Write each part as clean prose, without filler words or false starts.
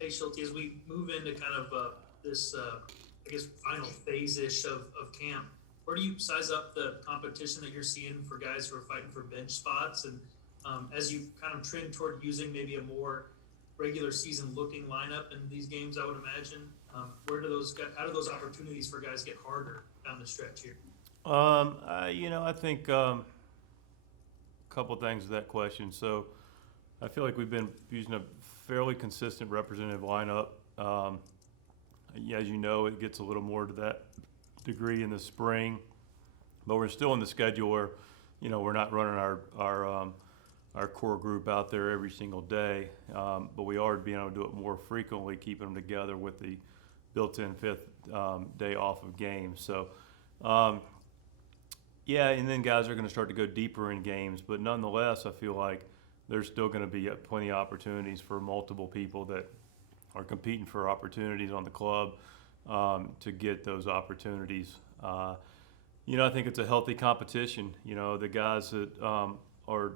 Hey, Shildt, as we move into kind of this, I guess, final phase-ish of camp, where do you size up the competition that you're seeing for guys who are fighting for bench spots? And as you kind of trend toward using maybe a more regular season looking lineup in these games, I would imagine, how do those opportunities for guys get harder down the stretch here? I think a couple things to that question. So I feel like we've been using a fairly consistent representative lineup. Yeah, as you know, it gets a little more to that degree in the spring, but we're still in the schedule where, we're not running our core group out there every single day, but we are being able to do it more frequently, keeping them together with the built-in fifth day off of games. So, yeah, and then guys are going to start to go deeper in games, but nonetheless, I feel like there's still going to be plenty of opportunities for multiple people that are competing for opportunities on the club to get those opportunities. I think it's a healthy competition. The guys that are,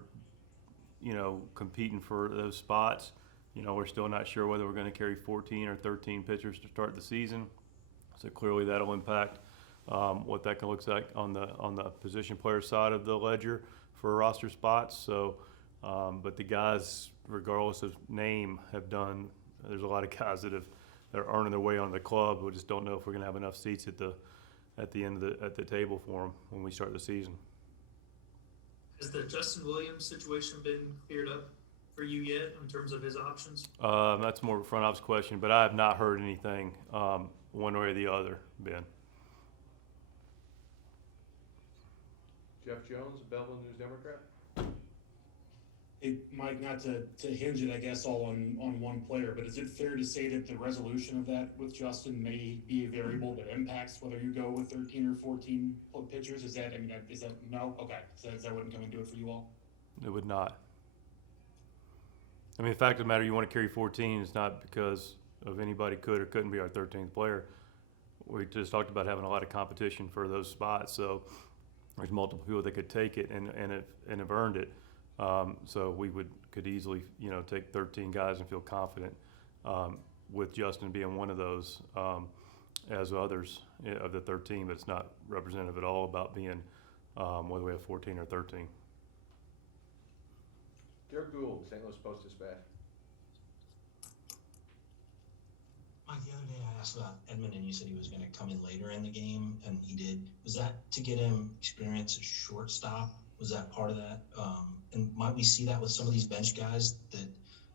competing for those spots, we're still not sure whether we're going to carry 14 or 13 pitchers to start the season. So clearly that'll impact what that can look like on the position player side of the ledger for roster spots. So, but the guys, regardless of name, have done. There's a lot of guys that are earning their way on the club. We just don't know if we're going to have enough seats at the end of the table for them when we start the season. Has the Justin Williams situation been cleared up for you yet in terms of his options? That's more of a front office question, but I have not heard anything one way or the other, Ben. Jeff Jones, Belleville News Democrat. Hey, Mike, not to hinge it, I guess, all on one player, but is it fair to say that the resolution of that with Justin may be a variable that impacts whether you go with 13 or 14 pitchers? Is that no? Okay, so that wouldn't come into it for you all? It would not. I mean, the fact of the matter, you want to carry 14 is not because of anybody could or couldn't be our 13th player. We just talked about having a lot of competition for those spots, so there's multiple people that could take it and have earned it. So we could easily, take 13 guys and feel confident with Justin being one of those, as others of the 13, but it's not representative at all about being whether we have 14 or 13. Derek Gould, St. Louis Post-Dispatch. Mike, the other day I asked about Edmund, and you said he was going to come in later in the game, and he did. Was that to get him experience at shortstop? Was that part of that? And might we see that with some of these bench guys that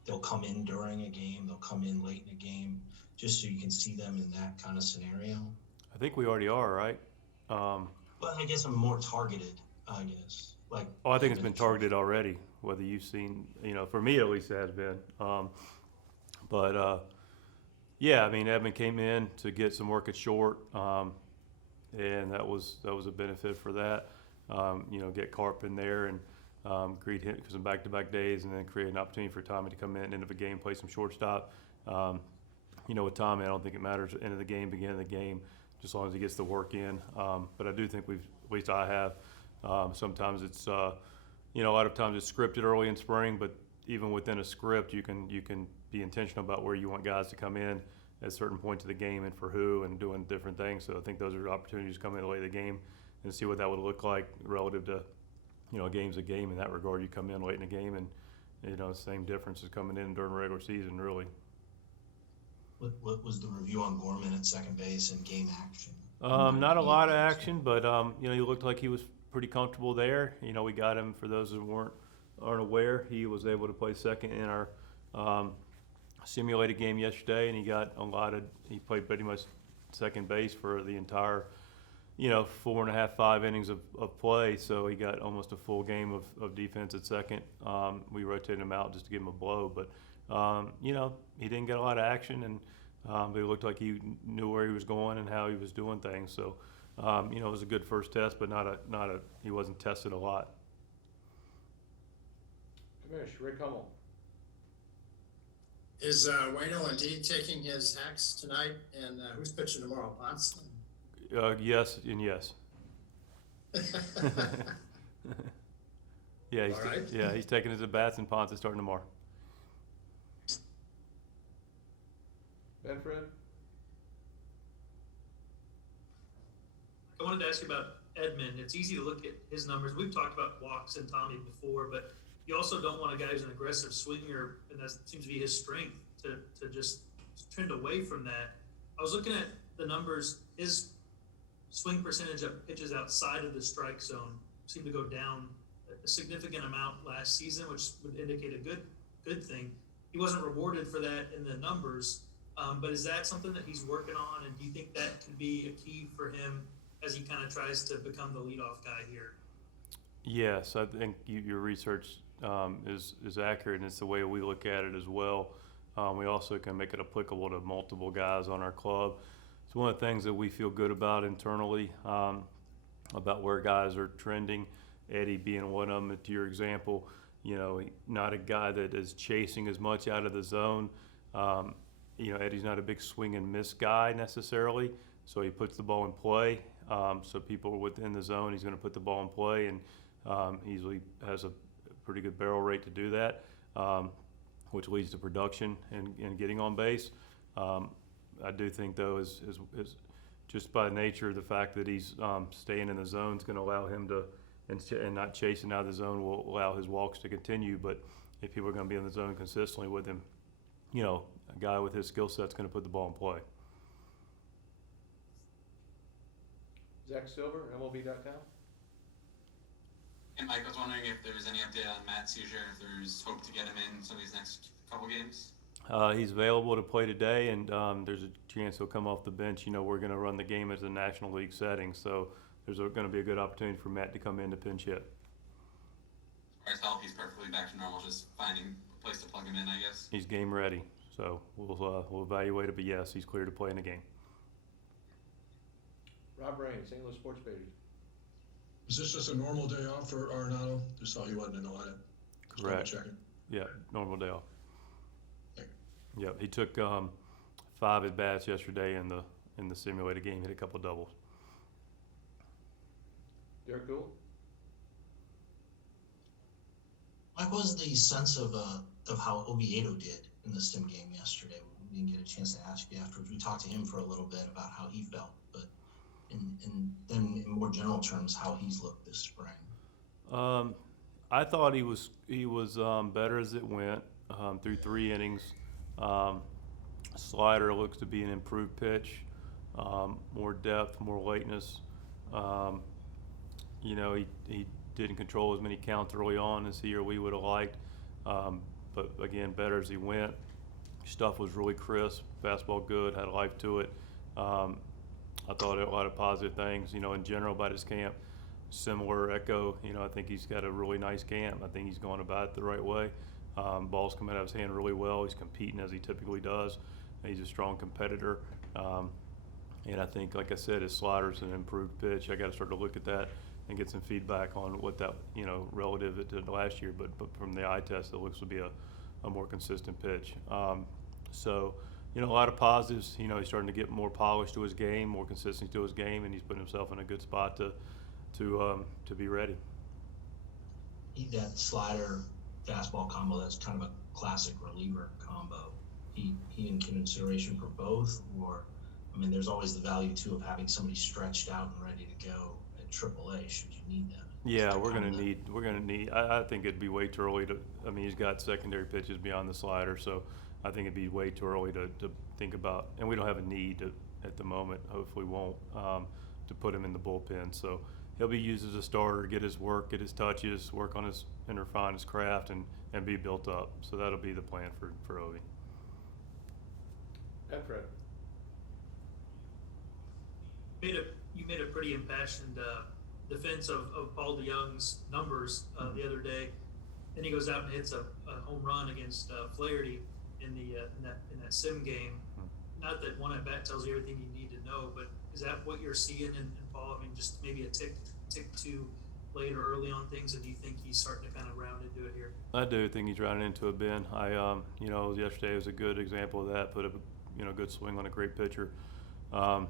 they'll come in during a game, they'll come in late in a game, just so you can see them in that kind of scenario? I think we already are, right? But I guess I'm more targeted, I guess. Oh, I think it's been targeted already, whether you've seen, for me at least it has been. But yeah, I mean, Edmund came in to get some work at short, and that was a benefit for that. Get Carp in there and create him some back-to-back days, and then create an opportunity for Tommy to come in end of a game, play some shortstop. With Tommy, I don't think it matters end of the game, beginning of the game, just as long as he gets the work in. But I do think at least I have. Sometimes it's, a lot of times it's scripted early in spring, but even within a script, you can be intentional about where you want guys to come in at certain points of the game and for who and doing different things. So I think those are opportunities to come in late in the game and see what that would look like relative to, a game's a game in that regard. You come in late in the game and, same difference as coming in during the regular season, really. What was the review on Gorman at second base and game action? Not a lot of action, but, he looked like he was pretty comfortable there. We got him, for those who aren't aware, he was able to play second in our simulated game yesterday, and he played pretty much second base for the entire 4.5, 5 innings of play. So he got almost a full game of defense at second. We rotated him out just to give him a blow, but he didn't get a lot of action, and but it looked like he knew where he was going and how he was doing things. So it was a good first test, but he wasn't tested a lot. Commish, Rick Hummel. Is Wayno indeed taking his axe tonight? And who's pitching tomorrow? Ponce? Yes and yes. Yeah, All right. he's taking his at bats, and Ponce is starting tomorrow. Benfred? I wanted to ask you about Edmund. It's easy to look at his numbers. We've talked about walks and Tommy before, but you also don't want a guy who's an aggressive swinger, and that seems to be his strength, to just trend away from that. I was looking at the numbers. His swing percentage of pitches outside of the strike zone seemed to go down a significant amount last season, which would indicate a good thing. He wasn't rewarded for that in the numbers, but is that something that he's working on, and do you think that could be a key for him as he kind of tries to become the leadoff guy here? Yes, I think your research is accurate, and it's the way we look at it as well. We also can make it applicable to multiple guys on our club. It's one of the things that we feel good about internally, about where guys are trending. Eddie being one of them, to your example, not a guy that is chasing as much out of the zone. Eddie's not a big swing and miss guy necessarily, so he puts the ball in play. So people are within the zone, he's going to put the ball in play, and easily has a pretty good barrel rate to do that, which leads to production and getting on base. I do think, though, is just by nature, the fact that he's staying in the zone is going to allow him to, and not chasing out of the zone will allow his walks to continue. But if people are going to be in the zone consistently with him, a guy with his skill set is going to put the ball in play. Zach Silver, MLB.com? And Mike, I was wondering if there was any update on Matt Seizure, if there's hope to get him in some of these next couple games? He's available to play today, and there's a chance he'll come off the bench. We're going to run the game as a National League setting, so there's going to be a good opportunity for Matt to come in to pinch hit. As far as health, he's perfectly back to normal, just finding a place to plug him in, I guess. He's game ready, so we'll evaluate it, but yes, he's clear to play in the game. Rob Rain, St. Louis Sports Pages. Is this just a normal day off for Arenado? Just saw he wasn't in the lineup. Correct. Checking. Yeah, normal day off. Thank Yeah, he took 5 at bats yesterday in the simulated game. Hit a couple doubles. Derek Gould? What was the sense of how Oviedo did in the sim game yesterday? We didn't get a chance to ask you afterwards. We talked to him for a little bit about how he felt, but and then in more general terms, how he's looked this spring. I thought he was better as it went through 3 innings. Slider looks to be an improved pitch, more depth, more lateness. He didn't control as many counts early on as he or we would have liked, but again, better as he went. Stuff was really crisp, fastball good, had a life to it. I thought a lot of positive things, in general about his camp. Similar echo, I think he's got a really nice camp. I think he's going about it the right way. Ball's coming out of his hand really well. He's competing as he typically does. He's a strong competitor. And I think, like I said, his slider's an improved pitch. I got to start to look at that and get some feedback on what that, relative to last year. But from the eye test, it looks to be a more consistent pitch. So, a lot of positives. He's starting to get more polish to his game, more consistency to his game, and he's putting himself in a good spot to be ready. That slider fastball combo, that's kind of a classic reliever combo. He in consideration for both, or there's always the value too of having somebody stretched out and ready to go at AAA should you need them. Yeah, we're gonna need. I think it'd be way too early to. He's got secondary pitches beyond the slider, so I think it'd be way too early to think about. And we don't have a need at the moment. Hopefully, won't to put him in the bullpen. So he'll be used as a starter, get his work, get his touches, work on his and refine his craft, and be built up. So that'll be the plan for Ovi. Benfred? You made a pretty impassioned defense of Paul DeYoung's numbers the other day. Then he goes out and hits a home run against Flaherty in that sim game. Not that one at bat tells you everything you need to know, but is that what you're seeing in Paul? Just maybe a tick too late or early on things, and do you think he's starting to kind of round into it here? I do think he's rounding into it, Ben. Yesterday was a good example of that. Put a good swing on a great pitcher. It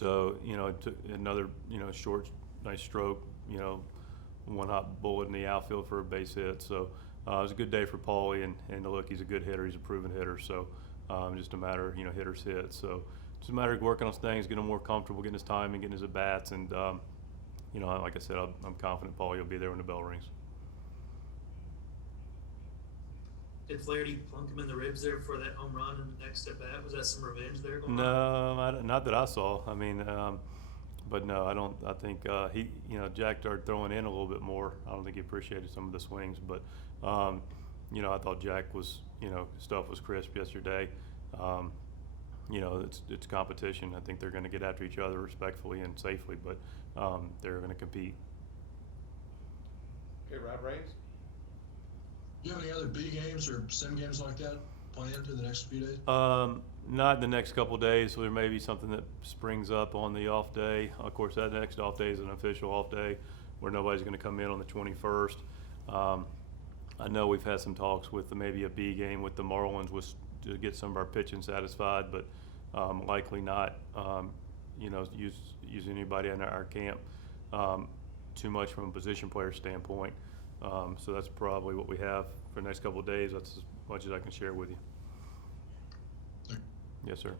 took another short, nice stroke. One hot bullet in the outfield for a base hit. So it was a good day for Paulie, and look, he's a good hitter. He's a proven hitter. So just a matter of, hitters hit. So just a matter of working on things, getting more comfortable, getting his time and getting his at-bats. And, like I said, I'm confident Paulie will be there when the bell rings. Did Flaherty plunk him in the ribs there for that home run in the next at bat? Was that some revenge there going on? No, not that I saw. I mean, but no, I don't. I think he, Jack started throwing in a little bit more. I don't think he appreciated some of the swings, but I thought Jack was, stuff was crisp yesterday. It's competition. I think they're going to get after each other respectfully and safely, but they're going to compete. Okay, Rob Raines? Do you have any other B games or sim games like that planned in the next few days? Not in the next couple of days. So there may be something that springs up on the off day. Of course, that next off day is an official off day where nobody's going to come in on the 21st. I know we've had some talks with maybe a B game with the Marlins to get some of our pitching satisfied, but likely not. Use anybody in our camp too much from a position player standpoint. So that's probably what we have for the next couple of days. That's as much as I can share with you. Yes, sir.